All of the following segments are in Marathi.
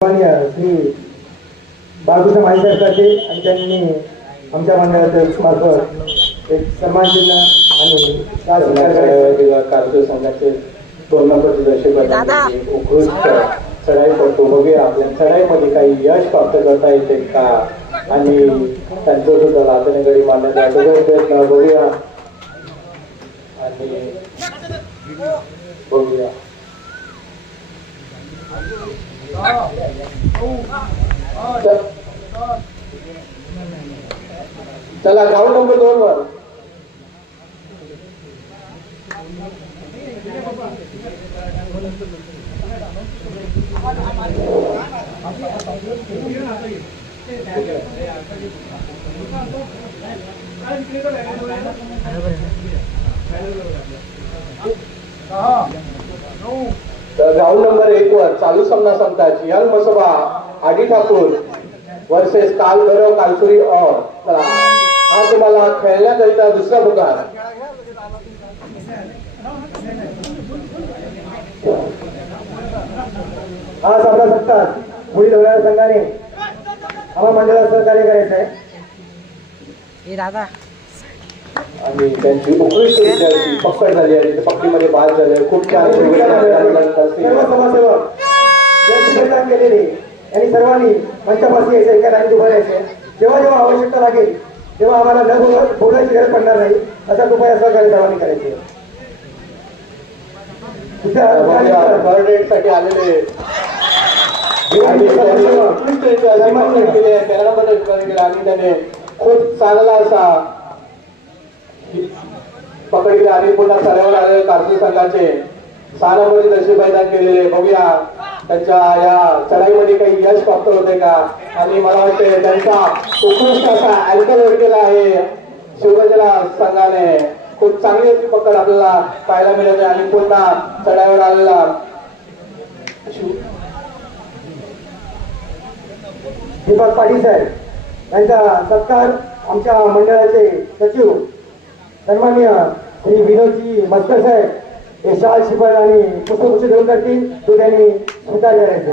श्री बाळकृष्ण माहिती आणि त्यांनी आमच्या मंडळाच्या मार्फत एक सन्मान चिन्ह आणि. किंवा कारगिल संघाचे उत्कृष्ट चढाई करतो बघूया आपल्या चढाईमध्ये काही यश प्राप्त करता येते का? आणि त्यांचं सुद्धा लातूर गडी मारण्याचा अगोदर प्रयत्न बघूया. आणि बघूया. चला ग्राउंड नंबर दोन वर तर ग्राउंड नंबर एक वर चालू सामना संपतात यंग मसोबा आडी ठाकूर वर्सेस काल गौरव कालपुरी और चला हा तुम्हाला खेळण्याकरिता दुसरा प्रकार हा सामना सत्कार पुढील होणाऱ्या संघाने. आम्हाला मंडळाचं कार्य करायचं आहे दादा आणि त्यांची उत्कृष्ट विद्यार्थी पकड झाली आणि ते पकडीमध्ये बाद झाले. खूप छान सर्व केलेली. यांनी सर्वांनी मंचापाशी यायचं एका लाईन उभं राहायचं. जेव्हा जेव्हा आवश्यकता लागेल तेव्हा आम्हाला न बोल- बोलायची गरज पडणार नाही. असा कृपया सहकार्य सर्वांनी करायचे. साठी आलेले. आणि उत्कृष्ट केले पण केला आणि त्याने खूप चांगला असा पकडले आणि पुन्हा सरावर आलेले कारगिल संघाचे. सारामध्ये दर्शक मैदान केलेले बघूया. त्यांच्या या चढाईमध्ये काही यश प्राप्त होते का? आणि मला वाटते त्यांचा उत्कृष्ट असा अँकर केला आहे शिवगंजला संघाने. खूप चांगली अशी पकड आपल्याला पाहायला मिळाली आणि पुन्हा चढाईवर आलेला. दीपक पाटील साहेब यांचा सत्कार आमच्या मंडळाचे सचिव सन्मान्य श्री विनोदजी मस्कर साहेब, हे शाल शिपाई आणि पुष्पगुच्छ देऊन तो त्यांनी स्वीकार करायचे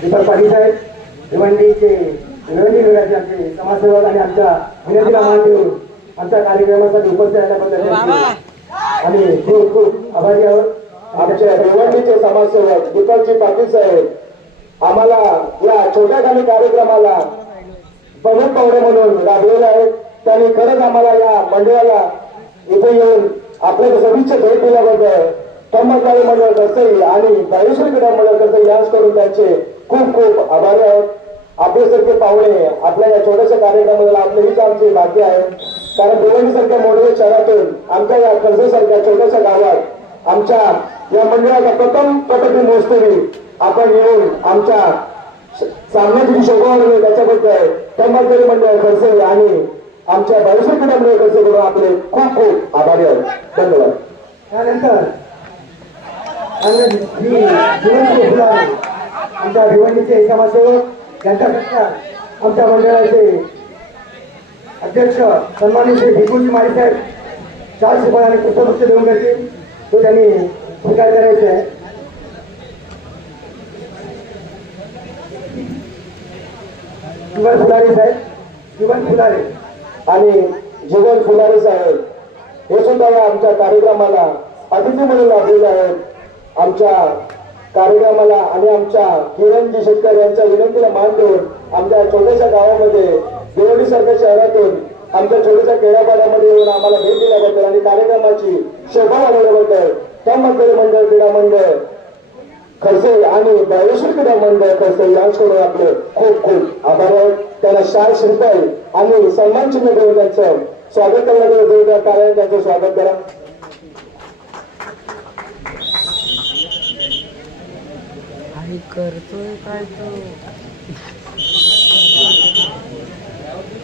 दीपक पाटील साहेब, भिवंडीचे भिवंडी विभागाचे आमचे समाजसेवक आणि आमच्या विनंतीला मान देऊन आमच्या कार्यक्रमासाठी उपस्थित राहिल्याबद्दल आम्ही खूप खूप आभारी आहोत. आमच्या भिवंडीचे समाजसेवक दीपकजी पाटील साहेब आम्हाला या छोट्या खाली कार्यक्रमाला प्रमुख पाहुणे म्हणून राबलेले आहेत. त्यांनी खरंच आम्हाला या मंडळाला इथे येऊन आपल्या सविच्छ भेट दिल्याबद्दल कर्मचारी मंडळ कसंही आणि बायोश्री क्रीडा मंडळ कसंही याच करून त्यांचे खूप खूप आभारी आहोत. आपल्यासारखे पाहुणे आपल्या या छोट्याशा कार्यक्रमाला आपले आमचे भाग्य आहे कारण भिवंडीसारख्या मोठ्या शहरातून आमच्या या कर्जसारख्या छोट्याशा गावात आमच्या या मंडळाचा प्रथम पटकी मोस्तरी आपण येऊन आमच्या सामन्याची जी शोभा त्याच्याबद्दल कर्मचारी मंडळ खर्चे आणि आमच्या भविष्य मंडळ खर्चे करून आपले खूप खूप आभारी आहोत धन्यवाद त्यानंतर आमच्या भिवंडीचे समाजसेवक यांचा सत्कार आमच्या मंडळाचे अध्यक्ष सन्मानित श्री भिकुजी माळी साहेब चार शिपाई आणि पुष्पगुच्छ देऊन करतील तो त्यांनी स्वीकार करायचे आहे. जीवन फुलारे साहेब जीवन फुलारे. आणि जीवन फुलारे साहेब हे सुद्धा या आमच्या कार्यक्रमाला अतिथी म्हणून लाभलेले आहेत. आमच्या कार्यक्रमाला आणि आमच्या किरणजी शेतकरी यांच्या विनंतीला मान देऊन आमच्या छोट्याशा गावामध्ये भिवंडी सारख्या शहरातून आमच्या छोट्याशा खेड्यापाड्यामध्ये येऊन आम्हाला भेट दिल्याबद्दल आणि कार्यक्रमाची शोभा वाढवल्याबद्दल कर्मचारी मंडळ क्रीडा मंडळ खर्चे आणि बायोश्री क्रीडा मंडळ खर्चे यांच्याकडून आपले खूप खूप आभार आहेत त्यांना शाल शिंपाई आणि सन्मान चिन्ह देऊन त्यांचं स्वागत करण्यात जोरदार कारण त्यांचं स्वागत करा आणि करतोय काय तो?